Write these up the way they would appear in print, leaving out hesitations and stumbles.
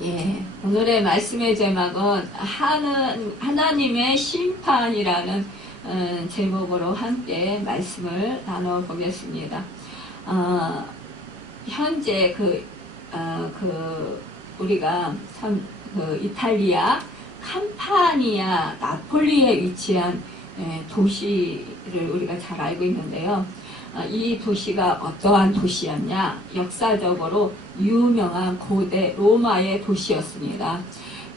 예, 오늘의 말씀의 제목은 하나님의 심판이라는 제목으로 함께 말씀을 나눠보겠습니다. 현재 우리가 이탈리아 캄파니아 나폴리에 위치한 도시를 우리가 잘 알고 있는데요. 이 도시가 어떠한 도시였냐? 역사적으로 유명한 고대 로마의 도시였습니다.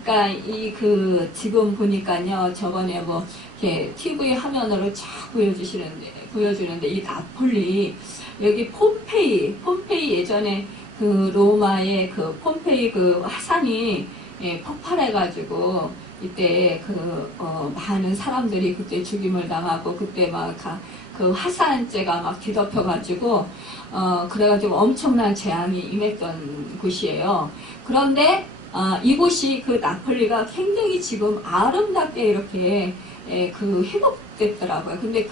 그러니까 지금 보니까요, 저번에 이렇게 TV 화면으로 쫙 보여주는데 이 나폴리, 여기 폼페이 예전에 로마의 폼페이 화산이 폭발해가지고 이때 많은 사람들이 그때 죽임을 당하고 그때 화산재가 막 뒤덮여가지고 그래가지고 엄청난 재앙이 임했던 곳이에요. 그런데 이곳이 나폴리가 굉장히 지금 아름답게 이렇게 회복됐더라고요. 근데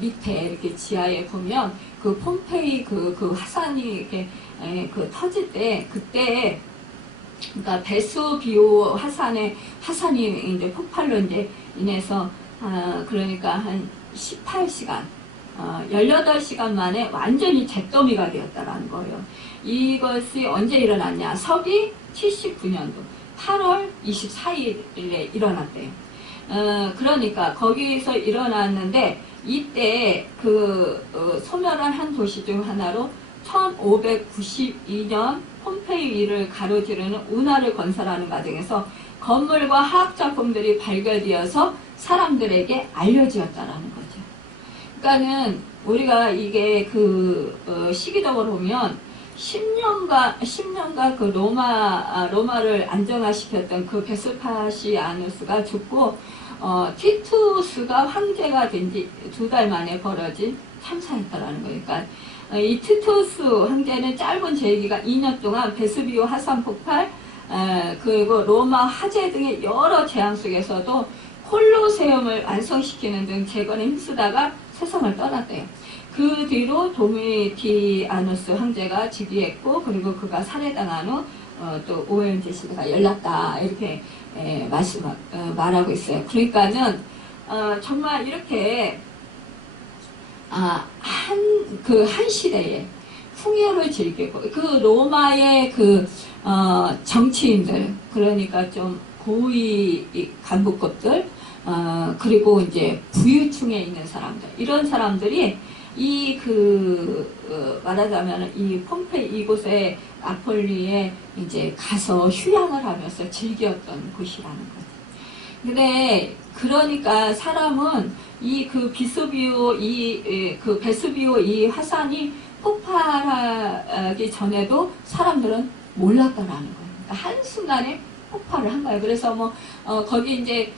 밑에 이렇게 지하에 보면 폼페이 화산이 이렇게 터질 때 그때 그러니까 베수비오 화산이 이제 폭발로 이제 인해서 그러니까 한 18시간 18시간 만에 완전히 잿더미가 되었다라는 거예요. 이것이 언제 일어났냐? 서기 79년도 8월 24일에 일어났대요. 그러니까 거기서 일어났는데 이때 소멸한 한 도시 중 하나로 1592년 폼페이 위를 가로지르는 운하를 건설하는 과정에서 건물과 화학작품들이 발견되어서 사람들에게 알려지었다라는 거죠. 그러니까는 우리가 이게 시기적으로 보면 10년간 로마를 안정화시켰던 베스파시아누스가 죽고 티투스가 황제가 된 지 2달 만에 벌어진 참사였다라는 거예요. 그러니까 이 티투스 황제는 짧은 재기가 2년 동안 베수비오 화산 폭발, 그리고 로마 화재 등의 여러 재앙 속에서도 콜로세움을 완성시키는 등 재건에 힘쓰다가 세상을 떠났대요. 그 뒤로 도미티아누스 황제가 즉위했고, 그리고 그가 살해당한 후 또 오웬제 시대가 열렸다, 이렇게 말하고 있어요. 그러니까는 정말 이렇게 한 시대에 풍요를 즐기고 로마의 정치인들, 그러니까 좀 고위 간부급들, 그리고 이제 부유층에 있는 사람들, 이런 사람들이 말하자면 이 폼페이 이곳에 나폴리에 이제 가서 휴양을 하면서 즐겼던 곳이라는 거죠. 근데 그러니까 사람은 베수비오 이 화산이 폭발하기 전에도 사람들은 몰랐다라는 거예요. 그러니까 한순간에 폭발을 한 거예요. 그래서 거기 이제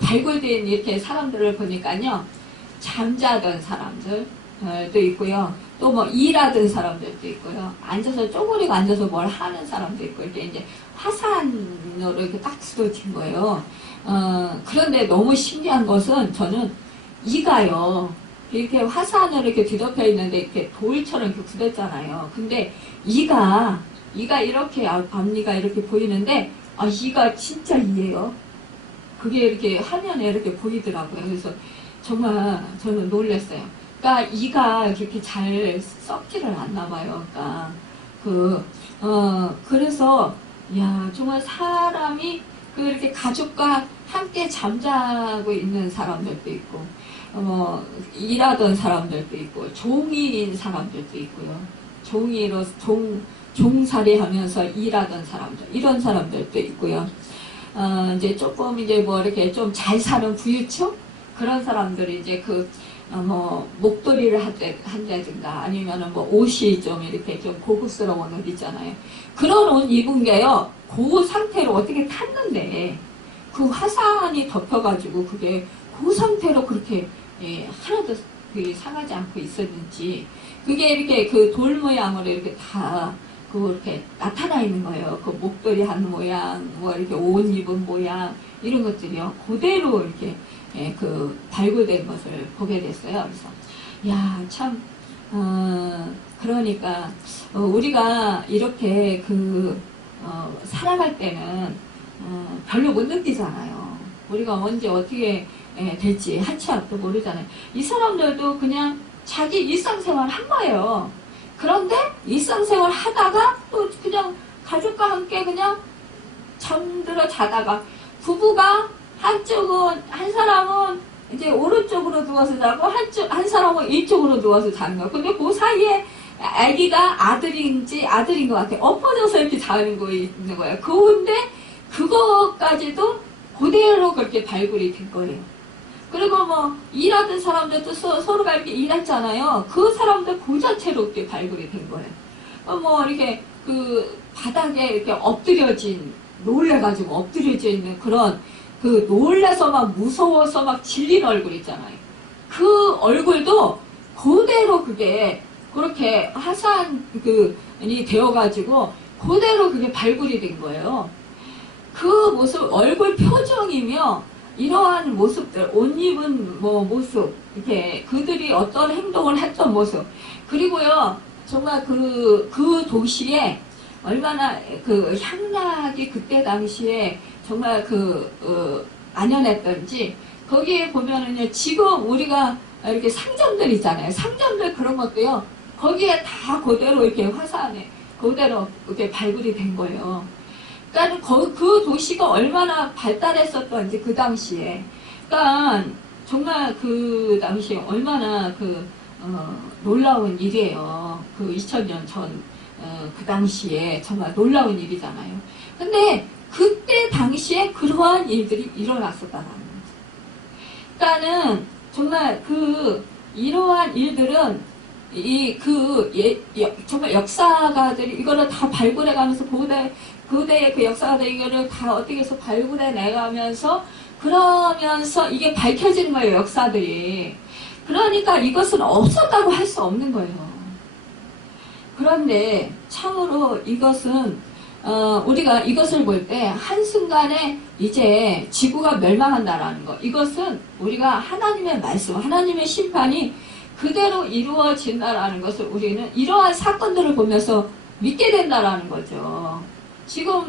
발굴된 이렇게 사람들을 보니까요, 잠자던 사람들도 있고요, 또 일하던 사람들도 있고요, 쪼그리고 앉아서 뭘 하는 사람도 있고, 이렇게 이제 화산으로 이렇게 딱 쓰러진 거예요. 그런데 너무 신기한 것은 저는 이가요, 이렇게 화산으로 이렇게 뒤덮여 있는데 이렇게 돌처럼 이렇게 굳었잖아요. 근데 이가 이렇게 앞니가 이렇게 보이는데 이가 진짜 이예요. 그게 이렇게 화면에 이렇게 보이더라고요. 그래서 정말 저는 놀랐어요. 그러니까 이가 그렇게 잘 썩지를 않나 봐요. 그러니까 그래서 정말 사람이 이렇게 가족과 함께 잠자고 있는 사람들도 있고, 일하던 사람들도 있고, 종이인 사람들도 있고요. 종살이 하면서 일하던 사람들, 이런 사람들도 있고요. 이제 조금 이렇게 좀 잘 사는 부유층? 그런 사람들이 이제 목도리를 한다든가, 아니면은 옷이 좀 이렇게 좀 고급스러운 옷 있잖아요. 그런 옷 입은 게요, 그 상태로 어떻게 탔는데, 화산이 덮여가지고 그게 그 상태로 그렇게 하나도 상하지 않고 있었는지, 그게 이렇게 돌 모양으로 이렇게 다 이렇게 나타나 있는 거예요. 목도리 한 모양, 이렇게 옷 입은 모양, 이런 것들이요, 그대로 이렇게 발굴된 것을 보게 됐어요. 그래서 참 그러니까 우리가 이렇게 살아갈 때는 별로 못 느끼잖아요. 우리가 언제 어떻게 될지 한치 앞도 모르잖아요. 이 사람들도 그냥 자기 일상생활 한 거예요. 그런데 일상생활 하다가 또 그냥 가족과 함께 그냥 잠들어 자다가 부부가 한 사람은 이제 오른쪽으로 누워서 자고 한 사람은 이쪽으로 누워서 자는 거예요. 근데 그 사이에 아기가 아들인 것 같아요. 엎어져서 이렇게 자는 거 있는 거예요. 그런데 그거까지도 그대로 그렇게 발굴이 된 거예요. 그리고 뭐 일하던 사람들도 서로가 이렇게 일했잖아요. 그 사람들 그 자체로 이렇게 발굴이 된 거예요. 뭐 이렇게 그 바닥에 이렇게 놀래가지고 엎드려져 있는 그런 그 놀래서 막 무서워서 막 질린 얼굴 있잖아요. 그 얼굴도 그대로 그렇게 화산이 되어가지고 그대로 그게 발굴이 된 거예요. 그 모습, 얼굴 표정이며 이러한 모습들, 옷 입은 모습, 이렇게 그들이 어떤 행동을 했던 모습, 그리고요, 정말 그 도시에 얼마나 그 향락이 그때 당시에 정말 만연했던지, 거기에 보면은요, 지금 우리가 이렇게 상점들 있잖아요. 상점들 그런 것도요, 거기에 다 그대로 이렇게 화산에, 그대로 이렇게 발굴이 된 거예요. 그러니까 그 도시가 얼마나 발달했었던지 그 당시에. 그러니까 정말 그 당시에 얼마나 놀라운 일이에요. 그 2000년 전 그 당시에 정말 놀라운 일이잖아요. 근데 그때 당시에 그러한 일들이 일어났었다는 거죠. 그러니까는 정말 이러한 일들은 정말 역사가들이 이거를 다 발굴해가면서 고대의 그 역사가들이 이거를 다 어떻게 해서 발굴해내가면서 그러면서 이게 밝혀지는 거예요, 역사들이. 그러니까 이것은 없었다고 할 수 없는 거예요. 그런데 참으로 이것은 우리가 이것을 볼 때 한순간에 이제 지구가 멸망한다라는 거, 이것은 우리가 하나님의 말씀, 하나님의 심판이 그대로 이루어진다라는 것을 우리는 이러한 사건들을 보면서 믿게 된다라는 거죠. 지금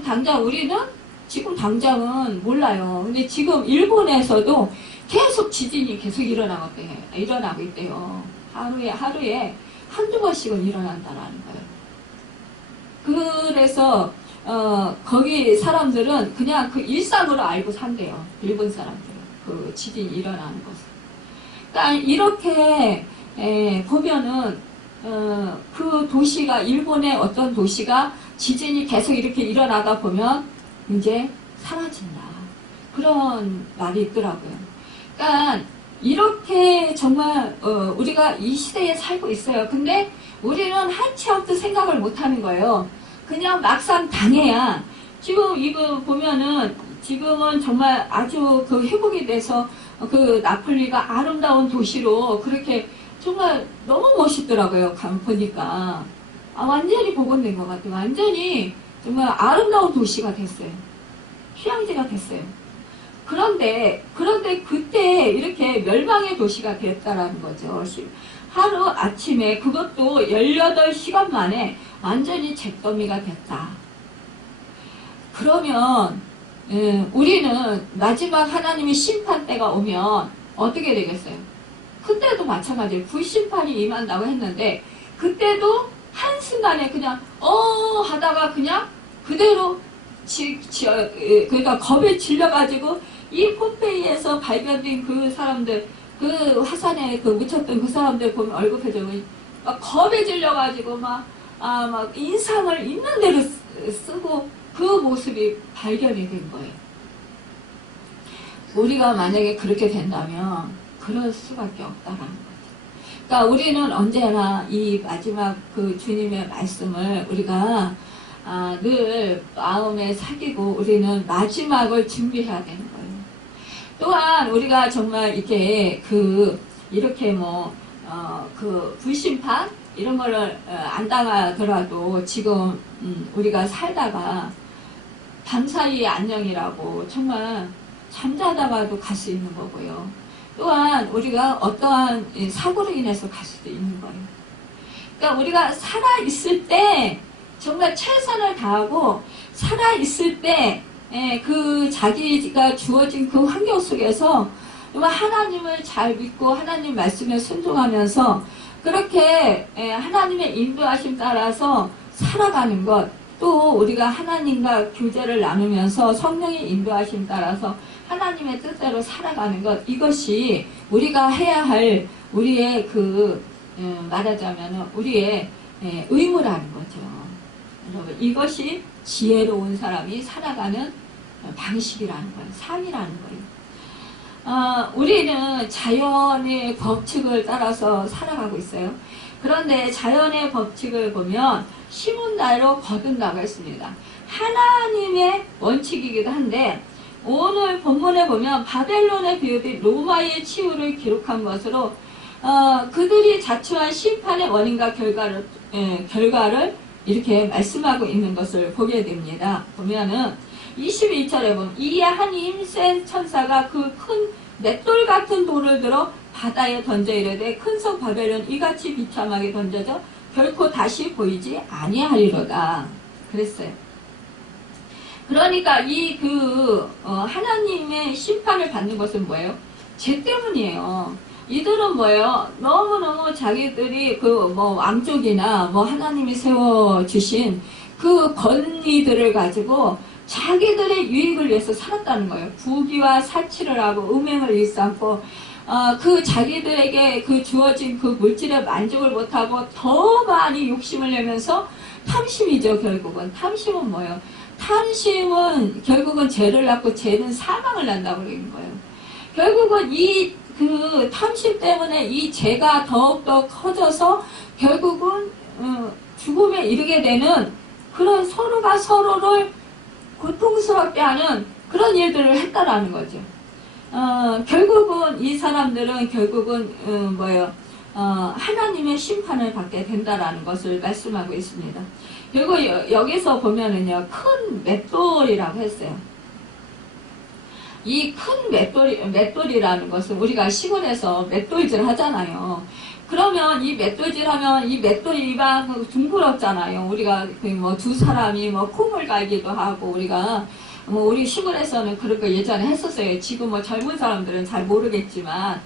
당장은 몰라요. 근데 지금 일본에서도 계속 지진이 계속 일어나고 있대요. 하루에 한두 번씩은 일어난다라는 거예요. 그래서 거기 사람들은 그냥 그 일상으로 알고 산대요. 일본 사람들은 그 지진이 일어나는 것을. 그러니까 이렇게 보면은 그 도시가, 일본의 어떤 도시가 지진이 계속 이렇게 일어나다 보면 이제 사라진다, 그런 말이 있더라고요. 그러니까 이렇게 정말 우리가 이 시대에 살고 있어요. 근데 우리는 한치 앞도 생각을 못하는 거예요. 그냥 막상 당해야. 지금 이거 보면은 지금은 정말 아주 회복이 돼서 그 나폴리가 아름다운 도시로 그렇게 정말 너무 멋있더라고요. 보니까 완전히 복원된 것 같아요. 완전히 정말 아름다운 도시가 됐어요. 휴양지가 됐어요. 그런데 그때 이렇게 멸망의 도시가 됐다라는 거죠. 하루 아침에 그것도 18시간 만에 완전히 잿더미가 됐다. 그러면 우리는 마지막 하나님의 심판 때가 오면 어떻게 되겠어요? 그때도 마찬가지예요. 불심판이 임한다고 했는데 그때도 한순간에 그냥 하다가 그냥 그대로 그러니까 겁에 질려가지고 이 폼페이에서 발견된 그 사람들, 그 화산에 묻혔던 그 사람들 보면 얼굴 표정이 막 겁에 질려가지고 막 인상을 있는 대로 쓰고 그 모습이 발견이 된 거예요. 우리가 만약에 그렇게 된다면 그럴 수밖에 없다라는 거죠. 그러니까 우리는 언제나 이 마지막 그 주님의 말씀을 우리가 늘 마음에 새기고 우리는 마지막을 준비해야 되는 거예요. 또한 우리가 정말 이렇게 불심판 이런 거를 안 당하더라도 지금 우리가 살다가 밤사이의 안녕이라고 정말 잠자다가도 갈 수 있는 거고요. 또한 우리가 어떠한 사고로 인해서 갈 수도 있는 거예요. 그러니까 우리가 살아있을 때 정말 최선을 다하고 살아있을 때 그 자기가 주어진 그 환경 속에서 하나님을 잘 믿고 하나님 말씀에 순종하면서 그렇게 하나님의 인도하심 따라서 살아가는 것, 또 우리가 하나님과 교제를 나누면서 성령의 인도하심 따라서 하나님의 뜻대로 살아가는 것, 이것이 우리가 해야 할 우리의 말하자면 우리의 의무라는 거죠. 여러분, 이것이 지혜로운 사람이 살아가는 방식이라는 거예요. 삶이라는 거예요. 우리는 자연의 법칙을 따라서 살아가고 있어요. 그런데 자연의 법칙을 보면 심은 날로 거둔다고 했습니다. 하나님의 원칙이기도 한데 오늘 본문에 보면 바벨론의 비읍이 로마의 치유를 기록한 것으로 그들이 자초한 심판의 원인과 결과를 이렇게 말씀하고 있는 것을 보게 됩니다. 보면은 21절에 보면 이에 한 힘센 천사가 그 큰 맷돌 같은 돌을 들어 바다에 던져 이르되 큰 성 바벨론 이같이 비참하게 던져져 결코 다시 보이지 아니하리로다 그랬어요. 그러니까 하나님의 심판을 받는 것은 뭐예요? 죄 때문이에요. 이들은 뭐예요? 너무너무 자기들이 왕족이나 하나님이 세워주신 그 권위들을 가지고 자기들의 유익을 위해서 살았다는 거예요. 부귀와 사치를 하고 음행을 일삼고 그 자기들에게 주어진 그 물질에 만족을 못하고 더 많이 욕심을 내면서 탐심이죠. 결국은 탐심은 뭐예요? 탐심은 결국은 죄를 낳고 죄는 사망을 낳는다고 그러는 거예요. 결국은 그 탐심 때문에 이 죄가 더욱더 커져서 결국은 죽음에 이르게 되는 그런 서로가 서로를 고통스럽게 하는 그런 일들을 했다라는 거죠. 결국은 이 사람들은 하나님의 심판을 받게 된다라는 것을 말씀하고 있습니다. 그리고 여기서 보면은요, 큰 맷돌이라고 했어요. 이 큰 맷돌이라는 것은 우리가 시골에서 맷돌질 하잖아요. 그러면 이 맷돌질 하면 이 맷돌이 막 둥그럽잖아요. 우리가 두 사람이 콩을 갈기도 하고 우리가 우리 시골에서는 그런 거 예전에 했었어요. 지금 젊은 사람들은 잘 모르겠지만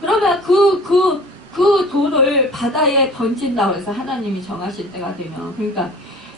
그러면 그 돌을 바다에 던진다고 해서 하나님이 정하실 때가 되면 그러니까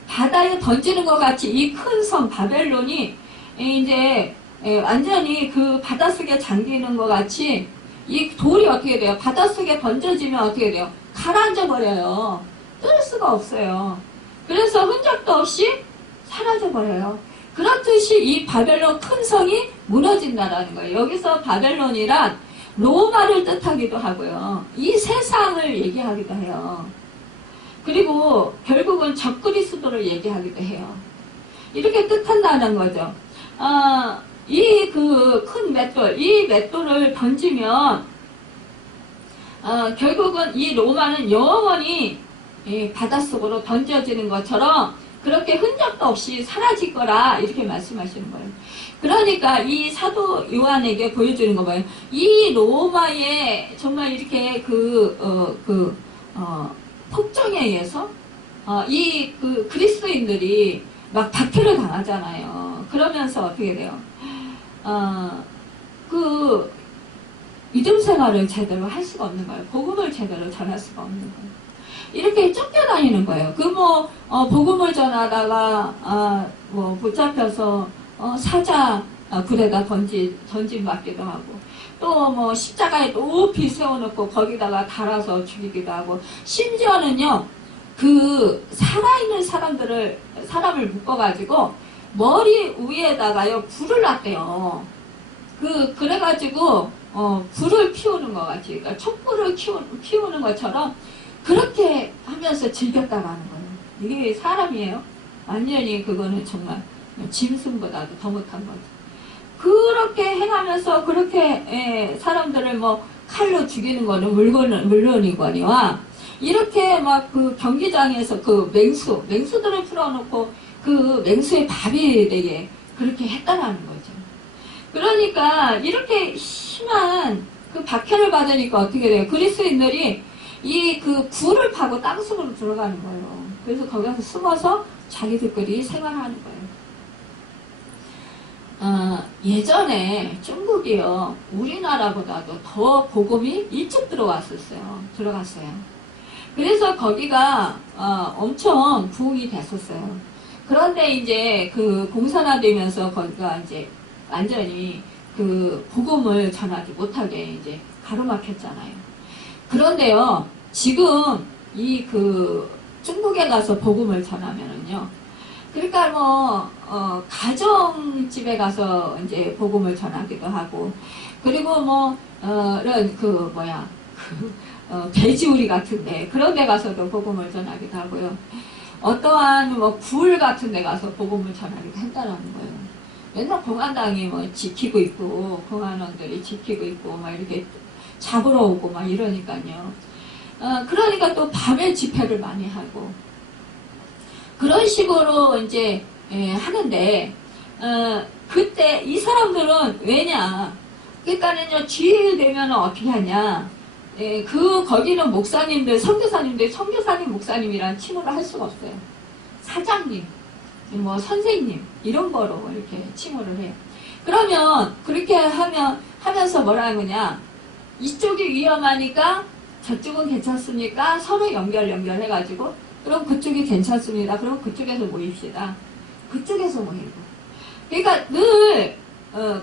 바다에 던지는 것 같이 이 큰 성 바벨론이 이제 완전히 그 바닷속에 잠기는 것 같이 이 돌이 어떻게 돼요? 바닷속에 던져지면 어떻게 돼요? 가라앉아 버려요. 뜰 수가 없어요. 그래서 흔적도 없이 사라져 버려요. 그렇듯이 이 바벨론 큰 성이 무너진다라는 거예요. 여기서 바벨론이란 로마를 뜻하기도 하고요. 이 세상을 얘기하기도 해요. 그리고 결국은 적그리스도를 얘기하기도 해요. 이렇게 뜻한다는 거죠. 이 큰 맷돌, 이 맷돌을 던지면 결국은 이 로마는 영원히 바닷속으로 던져지는 것처럼 그렇게 흔적도 없이 사라질 거라 이렇게 말씀하시는 거예요. 그러니까 이 사도 요한에게 보여주는 거 봐요. 이 로마에 정말 이렇게 폭정에 의해서 이 그리스도인들이 막 박해를 당하잖아요. 그러면서 어떻게 돼요? 믿음 생활을 제대로 할 수가 없는 거예요. 복음을 제대로 전할 수가 없는 거예요. 이렇게 쫓겨다니는 거예요. 복음을 전하다가, 붙잡혀서, 사자 굴에다 던짐받기도 하고, 또 십자가에 높이 세워놓고 거기다가 달아서 죽이기도 하고, 심지어는요, 살아있는 사람을 묶어가지고, 머리 위에다가요, 불을 놨대요. 그래가지고, 불을 피우는 것 같이, 그러니까 촛불을 피우는 것처럼, 그렇게 하면서 즐겼다고 하는 거예요. 이게 사람이에요. 완전히 그거는 정말 짐승보다도 더 못한 거죠. 그렇게 행하면서 그렇게 사람들을 칼로 죽이는 거는 물론이거니와 이렇게 경기장에서 맹수들을 풀어놓고 맹수의 밥이 되게 그렇게 했다라는 거죠. 그러니까 이렇게 심한 박해를 받으니까 어떻게 돼요? 그리스도인들이 굴을 파고 땅속으로 들어가는 거예요. 그래서 거기 가서 숨어서 자기들끼리 생활하는 거예요. 예전에 중국이요, 우리나라보다도 더 복음이 일찍 들어갔어요. 그래서 거기가 엄청 부흥이 됐었어요. 그런데 이제 그 공산화되면서 거기가 이제 완전히 그 복음을 전하지 못하게 이제 가로막혔잖아요. 그런데요, 지금 이 그 중국에 가서 복음을 전하면은요, 그러니까 뭐 가정집에 가서 이제 복음을 전하기도 하고, 그리고 뭐 이런 그 뭐야 돼지우리 같은데 그런 데 가서도 복음을 전하기도 하고요. 어떠한 뭐 굴 같은 데 가서 복음을 전하기도 한다는 거예요. 맨날 공안당이 뭐 지키고 있고, 공안원들이 지키고 있고, 막 이렇게 잡으러 오고 막 이러니까요. 그러니까 또 밤에 집회를 많이 하고, 그런 식으로 이제 하는데, 그때 이 사람들은 왜냐? 그러니까는요, 주일 되면 어떻게 하냐? 거기는 목사님들, 선교사님, 목사님이란 칭호를 할 수가 없어요. 사장님, 뭐 선생님 이런 거로 이렇게 칭호를 해요. 그러면 그렇게 하면서 뭐라 하느냐? 이쪽이 위험하니까 저쪽은 괜찮습니까? 서로 연결해가지고, 그럼 그쪽이 괜찮습니다. 그럼 그쪽에서 모입시다. 그쪽에서 모이고. 그러니까 늘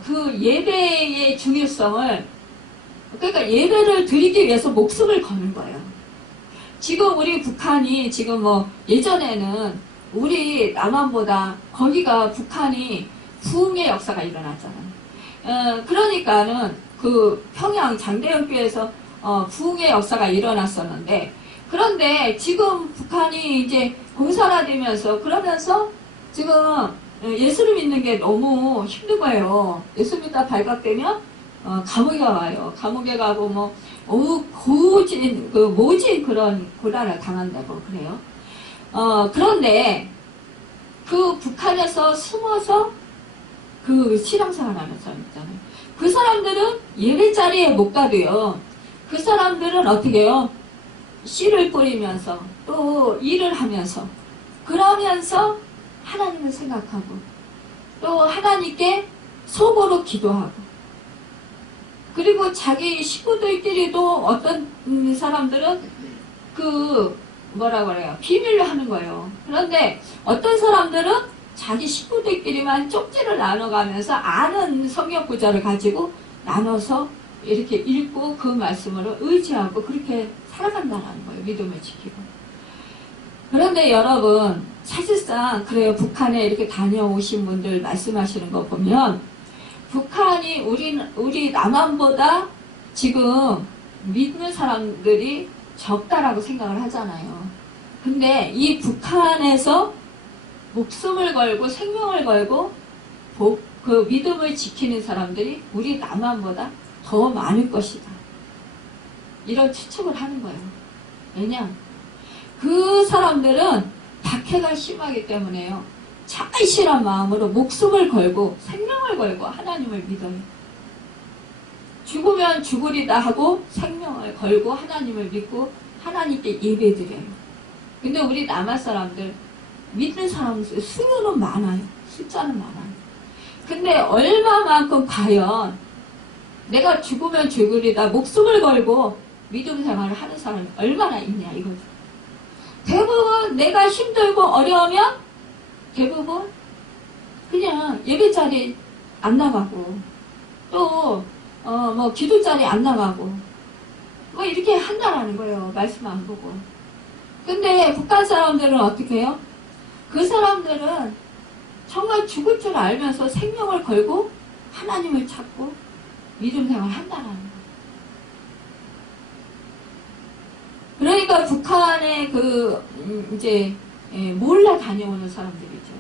그 예배의 중요성을, 그러니까 예배를 드리기 위해서 목숨을 거는 거예요. 지금 우리 북한이 지금 뭐 예전에는 우리 남한보다 거기가 북한이 부흥의 역사가 일어났잖아요. 그러니까는 그 평양 장대역교에서 부흥의 역사가 일어났었는데, 그런데 지금 북한이 이제 공산화되면서 그러면서 지금 예수를 믿는 게 너무 힘든 거예요. 예수 믿다 발각되면 감옥에 와요. 감옥에 가고 뭐 모진 그런 고난을 당한다고 그래요. 그런데 그 북한에서 숨어서 그 신앙생활 하는 사람 있잖아요. 그 사람들은 예배 자리에 못 가도요. 그 사람들은 어떻게 해요? 씨를 뿌리면서 또 일을 하면서, 그러면서 하나님을 생각하고 또 하나님께 속으로 기도하고, 그리고 자기 식구들끼리도 어떤 사람들은 그 뭐라 그래요? 비밀로 하는 거예요. 그런데 어떤 사람들은 자기 식구들끼리만 쪽지를 나눠가면서 아는 성경 구절을 가지고 나눠서 이렇게 읽고 그 말씀으로 의지하고 그렇게 살아간다는 거예요. 믿음을 지키고. 그런데 여러분, 사실상 그래요. 북한에 이렇게 다녀오신 분들 말씀하시는 거 보면 북한이 우리 남한보다 지금 믿는 사람들이 적다라고 생각을 하잖아요. 근데 이 북한에서 목숨을 걸고 생명을 걸고 그 믿음을 지키는 사람들이 우리 남한보다 더 많을 것이다. 이런 추측을 하는 거예요. 왜냐? 그 사람들은 박해가 심하기 때문에요. 참신한 마음으로 목숨을 걸고 생명을 걸고 하나님을 믿어요. 죽으면 죽으리다 하고 생명을 걸고 하나님을 믿고 하나님께 예배드려요. 근데 우리 남한 사람들 믿는 사람들 수요는 많아요. 숫자는 많아요. 근데 얼마만큼 과연 내가 죽으면 죽으리다 목숨을 걸고 믿음 생활을 하는 사람이 얼마나 있냐 이거죠. 대부분 내가 힘들고 어려우면 대부분 그냥 예배 자리 안 나가고 또 뭐 기도 자리 안 나가고 뭐 이렇게 한다라는 거예요. 말씀 안 보고. 근데 북한 사람들은 어떻게 해요? 그 사람들은 정말 죽을 줄 알면서 생명을 걸고 하나님을 찾고 믿음 생활을 한다라는 거예요. 그러니까 북한에 이제 몰래 다녀오는 사람들이죠.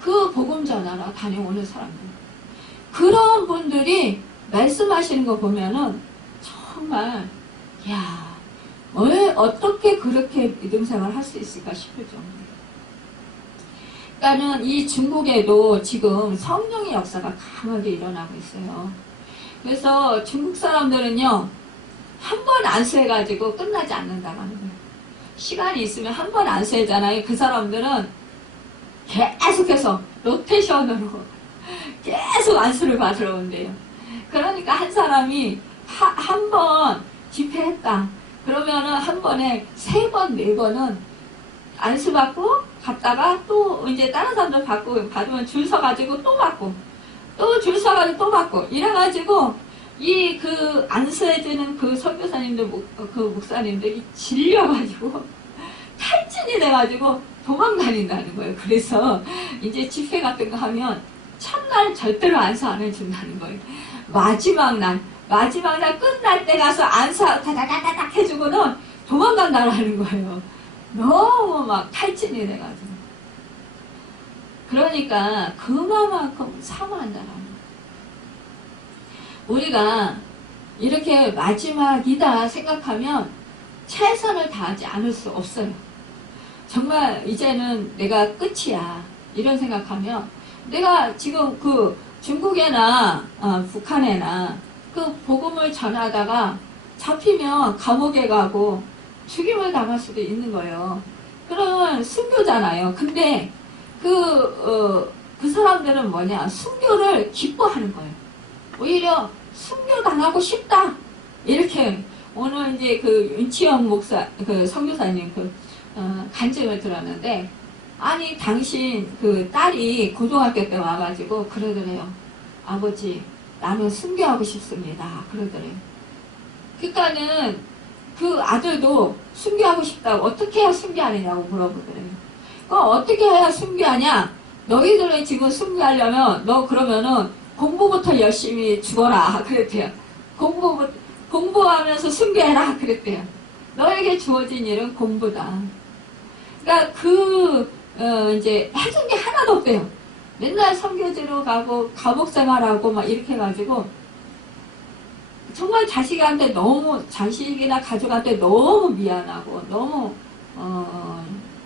그 복음 전하러 다녀오는 사람들. 그런 분들이 말씀하시는 거 보면은 정말 야, 어떻게 그렇게 믿음 생활을 할 수 있을까 싶을 정도예요. 그러니까는 이 중국에도 지금 성령의 역사가 강하게 일어나고 있어요. 그래서 중국 사람들은요, 한 번 안수해가지고 끝나지 않는다는 거예요. 시간이 있으면 한 번 안수하잖아요. 그 사람들은 계속해서 로테이션으로 계속 안수를 받으러 온대요. 그러니까 한 사람이 한 번 집회했다. 그러면은 한 번에 3번, 4번은 안수 받고 갔다가 또 이제 다른 사람들 받으면 줄 서가지고 또 받고 또 줄 서가지고 또 받고 이래가지고 이 그 안수해주는 그 선교사님들 그 목사님들이 질려가지고 탈진이 돼가지고 도망다닌다는 거예요. 그래서 이제 집회 같은 거 하면 첫날 절대로 안수 안 해준다는 거예요. 마지막 날 끝날 때 가서 안수 다다다닥 해주고는 도망간다라는 거예요. 너무 막 탈진이 돼가지고. 그러니까 그만큼 사모한다라는 거예요. 우리가 이렇게 마지막이다 생각하면 최선을 다하지 않을 수 없어요. 정말 이제는 내가 끝이야 이런 생각하면 내가 지금 그 중국에나 북한에나 그 복음을 전하다가 잡히면 감옥에 가고 죽임을 당할 수도 있는 거예요. 그러면 순교잖아요. 근데 그 사람들은 뭐냐, 순교를 기뻐하는 거예요. 오히려 순교 당하고 싶다 이렇게. 오늘 이제 그 윤치영 목사 그 선교사님 간증을 들었는데, 아니 당신 그 딸이 고등학교 때 와가지고 그러더래요. 아버지 나는 순교하고 싶습니다 그러더래요. 그러니까는 그 아들도 순교하고 싶다고, 어떻게 해야 순교하느냐고 물어보더래요. 그럼 어떻게 해야 순교하냐, 너희들은 지금 순교하려면 너 그러면은 공부부터 열심히 죽어라 그랬대요. 공부하면서 순교해라 그랬대요. 너에게 주어진 일은 공부다. 그러니까 이제 해준 게 하나도 없대요. 맨날 선교지로 가고 감옥 생활하고 막 이렇게 해가지고 정말 자식이나 가족한테 너무 미안하고 너무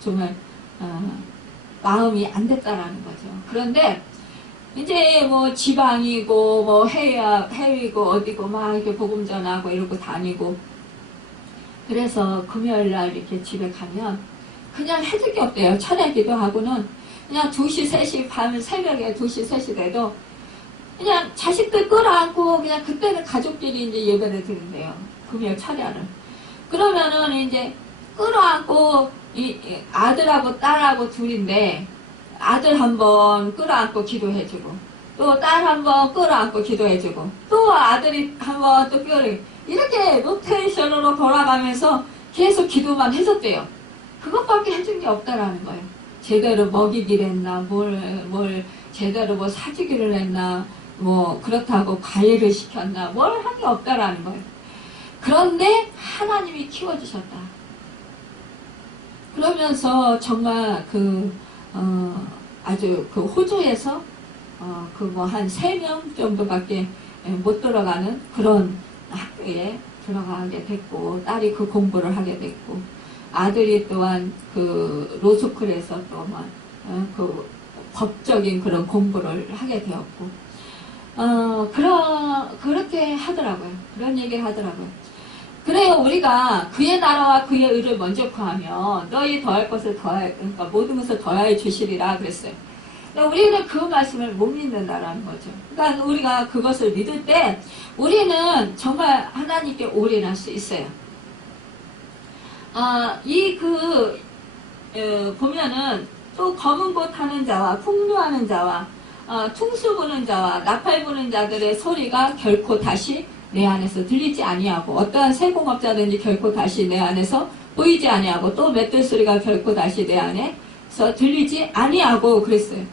정말 마음이 안 됐다라는 거죠. 그런데 이제 뭐 지방이고 뭐 해외고 어디고 막 이렇게 복음 전하고 이러고 다니고, 그래서 금요일날 이렇게 집에 가면 그냥 해줄 게 없대요. 철야 기도하고는 그냥 2시, 3시, 밤 새벽에 2시, 3시 돼도 그냥 자식들 끌어안고 그냥 그때는 가족끼리 이제 예배를 드는데요. 금요일 철야를. 그러면은 이제 끌어안고 아들하고 딸하고 둘인데, 아들 한번 끌어안고 기도해주고 또 딸 한번 끌어안고 기도해주고 또 아들이 한번 또 이렇게 로테이션으로 돌아가면서 계속 기도만 해줬대요. 그것밖에 해준 게 없다라는 거예요. 제대로 먹이기를 했나, 뭘 제대로 뭐 사주기를 했나, 뭐 그렇다고 과외를 시켰나, 뭘 한 게 없다라는 거예요. 그런데 하나님이 키워주셨다. 그러면서 정말 아주 그 호주에서 그 뭐 한 3명 정도밖에 못 들어가는 그런 학교에 들어가게 됐고, 딸이 그 공부를 하게 됐고, 아들이 또한 그 로스쿨에서 또만 그 법적인 그런 공부를 하게 되었고, 그렇게 하더라고요. 그런 얘기를 하더라고요. 그래요. 우리가 그의 나라와 그의 의를 먼저 구하면 너희 더할 것을 그러니까 모든 것을 더하여 주시리라 그랬어요. 우리는 그 말씀을 못 믿는다라는 거죠. 그러니까 우리가 그것을 믿을 때 우리는 정말 하나님께 올인할 수 있어요. 보면은 또 검은 곳 하는 자와 풍류하는 자와 퉁수 부는 자와 나팔 부는 자들의 소리가 결코 다시 내 안에서 들리지 아니하고, 어떠한 세공업자든지 결코 다시 내 안에서 보이지 아니하고, 또 맷돌 소리가 결코 다시 내 안에서 들리지 아니하고 그랬어요.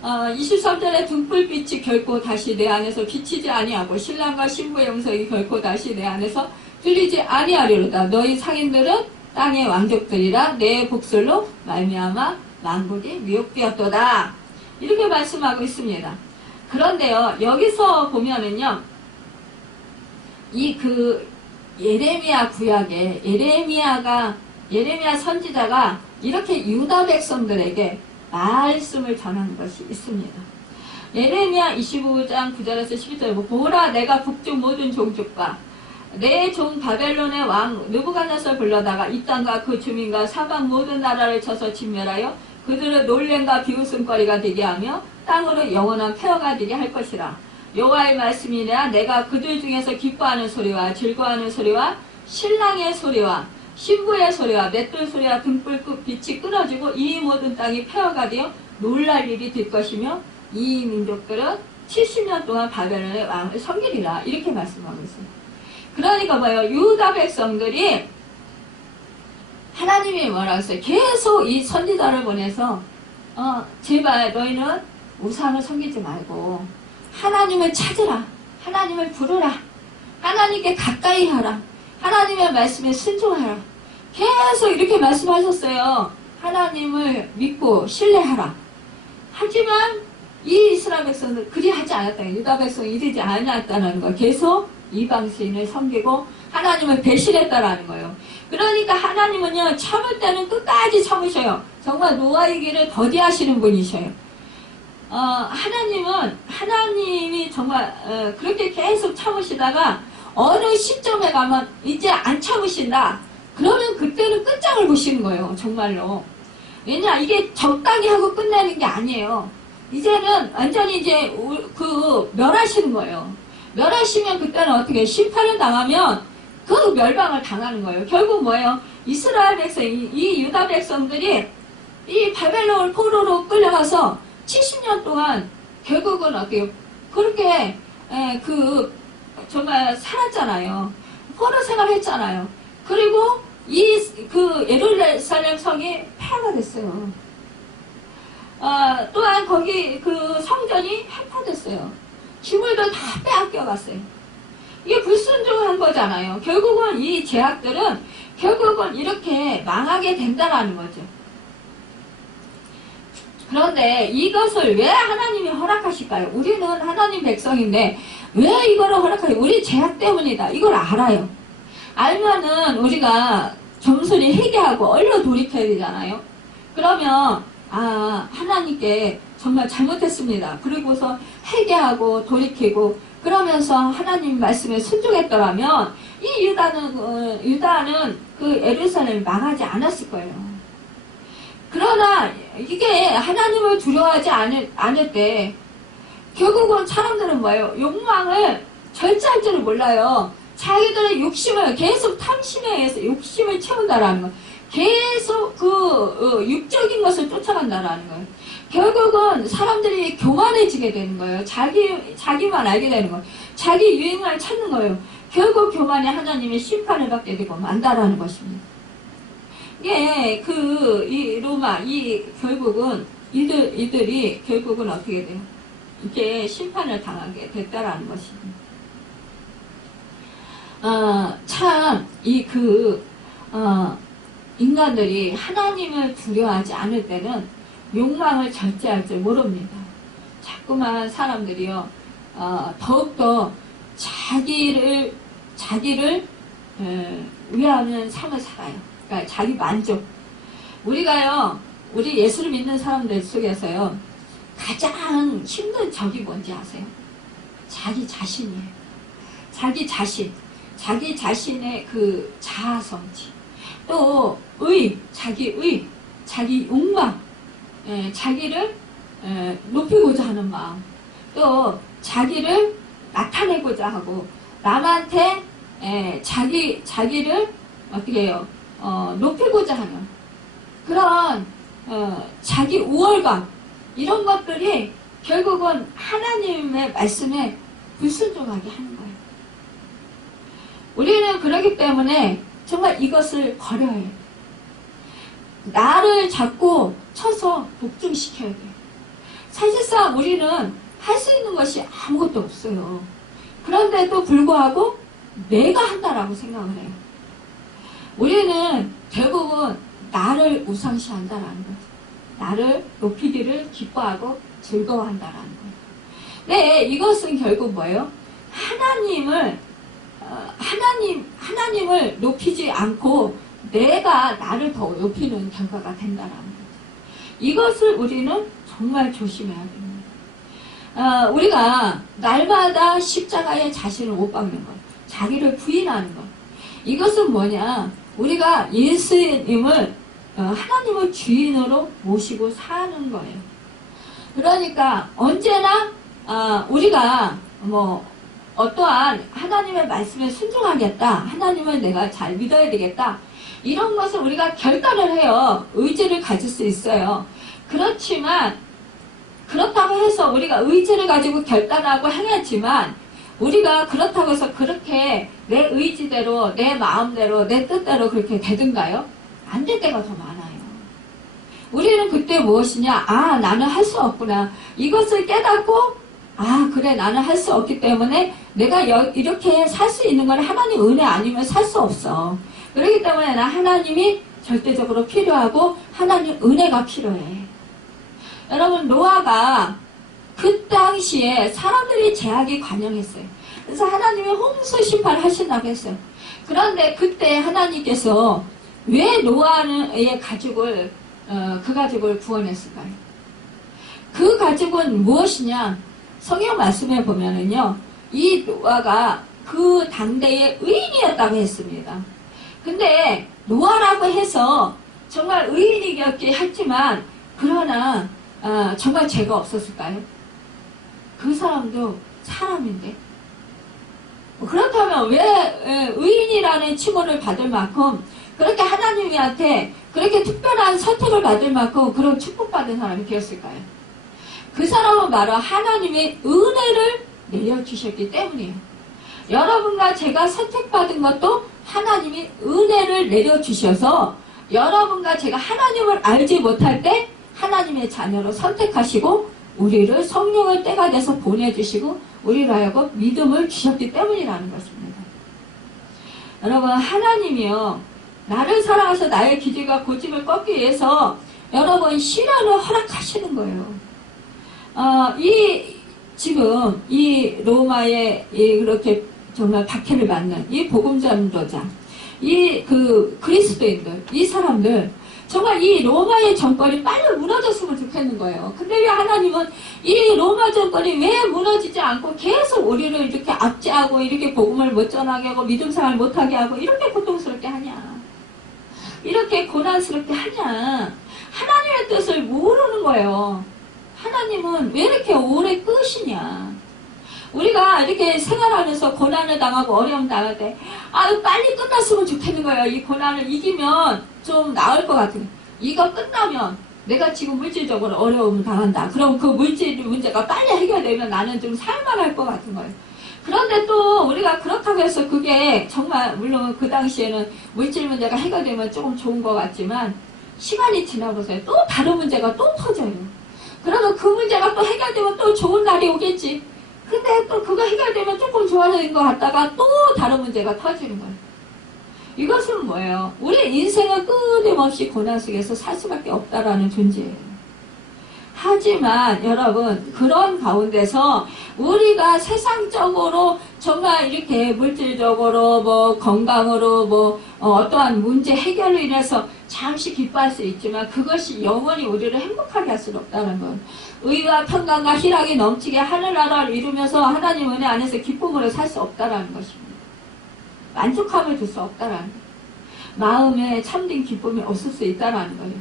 23절에 등불빛이 결코 다시 내 안에서 비치지 아니하고, 신랑과 신부의 영성이 결코 다시 내 안에서 들리지 아니하리로다. 너희 상인들은 땅의 왕족들이라 내 복술로 말미암아 만국이 미혹되었도다. 이렇게 말씀하고 있습니다. 그런데요, 여기서 보면은요, 예레미야 구약에 예레미야 선지자가 이렇게 유다 백성들에게 말씀을 전하는 것이 있습니다. 예레미야 25장 9절에서 11절, 보라 내가 북쪽 모든 종족과 내 종 바벨론의 왕 느부갓네살 불러다가 이 땅과 그 주민과 사방 모든 나라를 쳐서 진멸하여 그들은 놀램과 비웃음거리가 되게 하며 땅으로 영원한 폐허가 되게 할 것이라. 여호와의 말씀이라 내가 그들 중에서 기뻐하는 소리와 즐거워하는 소리와 신랑의 소리와 신부의 소리와 맷돌 소리와 등불 빛이 끊어지고 이 모든 땅이 폐허가 되어 놀랄 일이 될 것이며 이 민족들은 70년 동안 바벨론의 왕을 섬기리라. 이렇게 말씀하고 있어요. 그러니까 뭐예요? 유다 백성들이 하나님이 뭐라고 했어요? 계속 이 선지자를 보내서 제발 너희는 우상을 섬기지 말고 하나님을 찾으라. 하나님을 부르라. 하나님께 가까이 하라. 하나님의 말씀에 순종하라. 계속 이렇게 말씀하셨어요. 하나님을 믿고 신뢰하라. 하지만 이 이스라엘 백성들 그리 하지 않았다. 유다 백성이 이르지 않았다는 거. 계속 이방신을 섬기고 하나님을 배신했다라는 거예요. 그러니까 하나님은요, 참을 때는 끝까지 참으셔요. 정말 노아의 길을 더디하시는 분이셔요. 하나님이 정말 그렇게 계속 참으시다가 어느 시점에 가면 이제 안 참으신다. 그러면 그때는 끝장을 보시는 거예요. 정말로. 왜냐, 이게 적당히 하고 끝내는 게 아니에요. 이제는 완전히 이제 멸하시는 거예요. 멸하시면 그때는 어떻게 심판을 당하면 그 멸망을 당하는 거예요. 결국 뭐예요? 이스라엘 백성, 이 유다 백성들이 이 바벨론 포로로 끌려가서 70년 동안 결국은 어때요? 그렇게 정말 살았잖아요. 포로 생활했잖아요. 그리고 예루살렘 성이 폐허가 됐어요. 또한 거기 그 성전이 훼포됐어요. 기물도 다 빼앗겨 갔어요. 이게 불순종한 거잖아요. 결국은 이 죄악들은 결국은 이렇게 망하게 된다라는 거죠. 그런데 이것을 왜 하나님이 허락하실까요? 우리는 하나님 백성인데 왜 이거를 허락하요? 우리 죄악 때문이다. 이걸 알아요. 알면은 우리가 겸손히 회개하고 얼른 돌이켜야 되잖아요. 그러면 하나님께 정말 잘못했습니다. 그리고서 회개하고 돌이키고 그러면서 하나님 말씀에 순종했더라면 이 유다는 그 예루살렘이 망하지 않았을 거예요. 그러나 이게 하나님을 두려워하지 않을 때 결국은 사람들은 뭐예요? 욕망을 절제할 줄을 몰라요. 자기들의 욕심을 계속 탐심에 의해서 욕심을 채운다라는 거예요. 계속 육적인 것을 쫓아간다라는 거예요. 결국은 사람들이 교만해지게 되는 거예요. 자기만 알게 되는 거예요. 자기 유행을 찾는 거예요. 결국 교만이 하나님의 심판을 받게 되고 만다라는 것입니다. 이게 결국은 이들이 결국은 어떻게 돼요? 이게 심판을 당하게 됐다라는 것입니다. 인간들이 하나님을 두려워하지 않을 때는 욕망을 절제할 줄 모릅니다. 자꾸만 사람들이요, 더욱더 자기를 위하는 삶을 살아요. 그러니까 자기 만족. 우리 예수를 믿는 사람들 속에서요, 가장 힘든 적이 뭔지 아세요? 자기 자신이에요. 자기 자신의 그 자아성취. 또 자기 욕망, 자기를 높이고자 하는 마음, 또 자기를 나타내고자 하고 남한테 자기를 어떻게 해요? 높이고자 하는 그런 자기 우월감, 이런 것들이 결국은 하나님의 말씀에 불순종하게 하는 거예요. 우리는 그렇기 때문에 정말 이것을 버려야 해요. 나를 자꾸 쳐서 복종시켜야 돼요. 사실상 우리는 할 수 있는 것이 아무것도 없어요. 그런데도 불구하고 내가 한다라고 생각을 해요. 우리는 대부분 나를 우상시한다라는 거죠. 나를 높이기를 기뻐하고 즐거워한다라는 거예요. 네, 이것은 결국 뭐예요? 하나님을 높이지 않고 내가 나를 더 높이는 결과가 된다라는 거죠. 이것을 우리는 정말 조심해야 됩니다. 우리가 날마다 십자가에 자신을 못 박는 것, 자기를 부인하는 것. 이것은 뭐냐? 우리가 예수님을 하나님을 주인으로 모시고 사는 거예요. 그러니까 언제나 우리가 뭐 어떠한 하나님의 말씀에 순종하겠다, 하나님을 내가 잘 믿어야 되겠다, 이런 것을 우리가 결단을 해요. 의지를 가질 수 있어요. 그렇지만 그렇다고 해서 우리가 의지를 가지고 결단하고 행했지만 우리가 그렇다고 해서 그렇게 내 의지대로, 내 마음대로, 내 뜻대로 그렇게 되든가요? 안 될 때가 더 많아요. 우리는 그때 무엇이냐? 나는 할 수 없구나. 이것을 깨닫고 그래, 나는 할 수 없기 때문에 내가 이렇게 살 수 있는 건 하나님 은혜 아니면 살 수 없어. 그렇기 때문에 나 하나님이 절대적으로 필요하고 하나님 은혜가 필요해. 여러분, 노아가 그 당시에 사람들이 제약이 관영했어요. 그래서 하나님이 홍수 심판을 하신다고 했어요. 그런데 그때 하나님께서 왜 노아의 가족을 그 가족을 구원했을까요? 그 가족은 무엇이냐? 성경 말씀에 보면은요, 이 노아가 그 당대의 의인이었다고 했습니다. 근데 노아라고 해서 정말 의인이었긴 했지만 그러나 정말 죄가 없었을까요? 그 사람도 사람인데. 그렇다면 왜 의인이라는 칭호를 받을 만큼 그렇게 하나님한테 그렇게 특별한 선택을 받을 만큼 그런 축복받은 사람이 되었을까요? 그 사람은 바로 하나님의 은혜를 내려주셨기 때문이에요. 여러분과 제가 선택받은 것도 하나님이 은혜를 내려주셔서 여러분과 제가 하나님을 알지 못할 때 하나님의 자녀로 선택하시고 우리를 성령의 때가 돼서 보내주시고 우리로 하여금 믿음을 주셨기 때문이라는 것입니다. 여러분, 하나님이요, 나를 사랑해서 나의 기질과 고집을 꺾기 위해서 여러분 시련을 허락하시는 거예요. 지금 이 로마에 그렇게 정말 박해를 받는 이 복음 전도자, 그리스도인들, 이 사람들 정말 이 로마의 정권이 빨리 무너졌으면 좋겠는 거예요. 근데 왜 하나님은 이 로마 정권이 왜 무너지지 않고 계속 우리를 이렇게 압제하고 이렇게 복음을 못 전하게 하고 믿음 생활 못하게 하고 이렇게 고통스럽게 하냐? 이렇게 고난스럽게 하냐? 하나님의 뜻을 모르는 거예요. 하나님은 왜 이렇게 오래 끄시냐? 우리가 이렇게 생활하면서 고난을 당하고 어려움 당할 때 빨리 끝났으면 좋겠는 거예요. 이 고난을 이기면 좀 나을 것 같은. 이거 끝나면 내가 지금 물질적으로 어려움을 당한다. 그럼 그 물질 문제가 빨리 해결되면 나는 좀 살만할 것 같은 거예요. 그런데 또 우리가 그렇다고 해서 그게 정말 물론 그 당시에는 물질 문제가 해결되면 조금 좋은 것 같지만 시간이 지나고서 또 다른 문제가 또 터져요. 그러면 그 문제가 또 해결되면 또 좋은 날이 오겠지. 근데 또 그거 해결되면 조금 좋아지는 것 같다가 또 다른 문제가 터지는 거예요. 이것은 뭐예요? 우리 인생은 끊임없이 고난 속에서 살 수밖에 없다라는 존재예요. 하지만 여러분, 그런 가운데서 우리가 세상적으로 정말 이렇게 물질적으로 뭐 건강으로 뭐 어떠한 문제 해결로 인해서 잠시 기뻐할 수 있지만 그것이 영원히 우리를 행복하게 할 수는 없다는 것. 의와 평강과 희락이 넘치게 하늘나라를 이루면서 하나님 은혜 안에서 기쁨으로 살 수 없다라는 것입니다. 만족함을 줄 수 없다라는 거예요. 마음에 참된 기쁨이 없을 수 있다라는 거예요.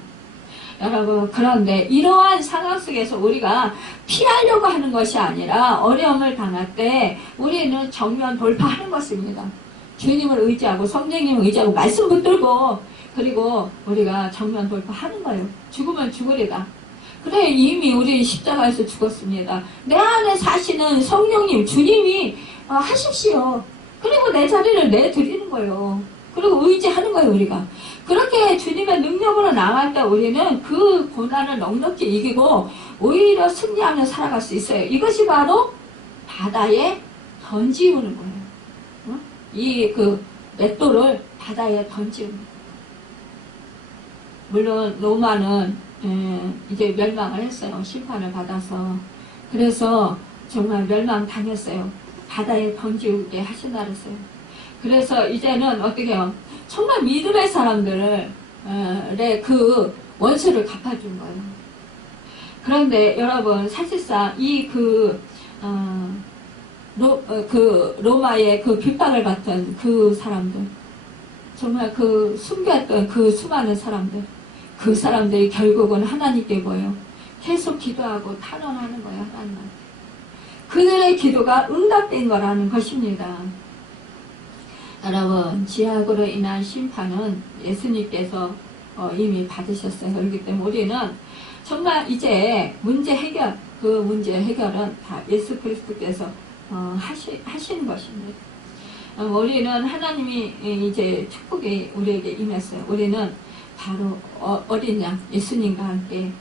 여러분, 그런데 이러한 상황 속에서 우리가 피하려고 하는 것이 아니라 어려움을 당할 때 우리는 정면 돌파하는 것입니다. 주님을 의지하고 성령님을 의지하고 말씀 붙들고 그리고 우리가 정면 돌파하는 거예요. 죽으면 죽으리다. 그래, 이미 우리 십자가에서 죽었습니다. 내 안에 사시는 성령님, 주님이 하십시오. 그리고 내 자리를 내드리는 거예요. 그리고 의지하는 거예요, 우리가. 그렇게 주님의 능력으로 나갈 때 우리는 그 고난을 넉넉히 이기고 오히려 승리하며 살아갈 수 있어요. 이것이 바로 바다에 던지우는 거예요. 이 맷돌을 바다에 던지우는 거예요. 물론 로마는 이제 멸망을 했어요. 심판을 받아서. 그래서 정말 멸망당했어요. 바다에 던지우게 하신다 그랬어요. 그래서 이제는 어떻게 해요? 정말 믿음의 사람들을 그 원수를 갚아준 거예요. 그런데 여러분, 사실상 로마의 그 핍박을 받던 그 사람들, 정말 그 순교했던 그 수많은 사람들, 그 사람들이 결국은 하나님께 뭐예요? 계속 기도하고 탄원하는 거예요. 하나님한테. 그들의 기도가 응답된 거라는 것입니다. 여러분, 죄악으로 인한 심판은 예수님께서 이미 받으셨어요. 그렇기 때문에 우리는 정말 이제 문제 해결, 그 문제 해결은 다 예수 그리스도께서 하시는 것입니다. 우리는 하나님이 이제 축복이 우리에게 임했어요. 우리는 바로 어린 양 예수님과 함께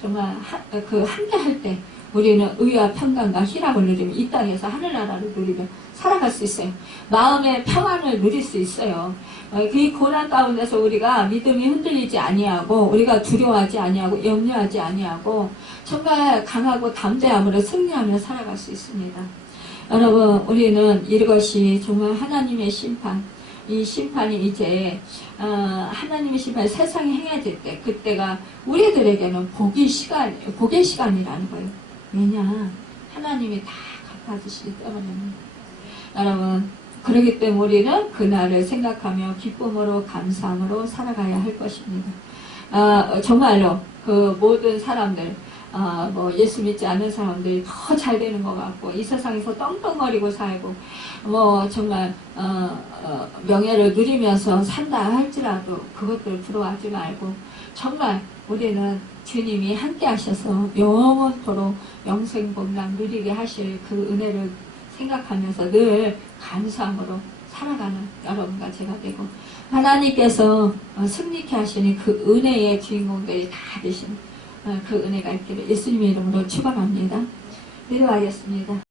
정말 함께 할 때 우리는 의와 평강과 희락을 누리며 이 땅에서 하늘나라를 누리며 살아갈 수 있어요. 마음의 평안을 누릴 수 있어요. 그 고난 가운데서 우리가 믿음이 흔들리지 아니하고 우리가 두려워하지 아니하고 염려하지 아니하고 정말 강하고 담대함으로 승리하며 살아갈 수 있습니다. 여러분, 우리는 이것이 정말 하나님의 심판, 이 심판이 이제 하나님의 심판이 세상에 행해질 때 그때가 우리들에게는 복의 시간이라는 거예요. 왜냐? 하나님이 다 갚아주시기 때문입니다. 여러분, 그렇기 때문에 우리는 그날을 생각하며 기쁨으로 감사함으로 살아가야 할 것입니다. 정말로 그 모든 사람들, 예수 믿지 않는 사람들이 더 잘 되는 것 같고 이 세상에서 떵떵거리고 살고 정말 명예를 누리면서 산다 할지라도 그것들 부러워하지 말고 정말 우리는 주님이 함께 하셔서 영원토록 영생복락 누리게 하실 그 은혜를 생각하면서 늘 감사함으로 살아가는 여러분과 제가 되고 하나님께서 승리케 하시는 그 은혜의 주인공들이 다 되신 그 은혜가 있기를 예수님의 이름으로 축원합니다. 기도하겠습니다.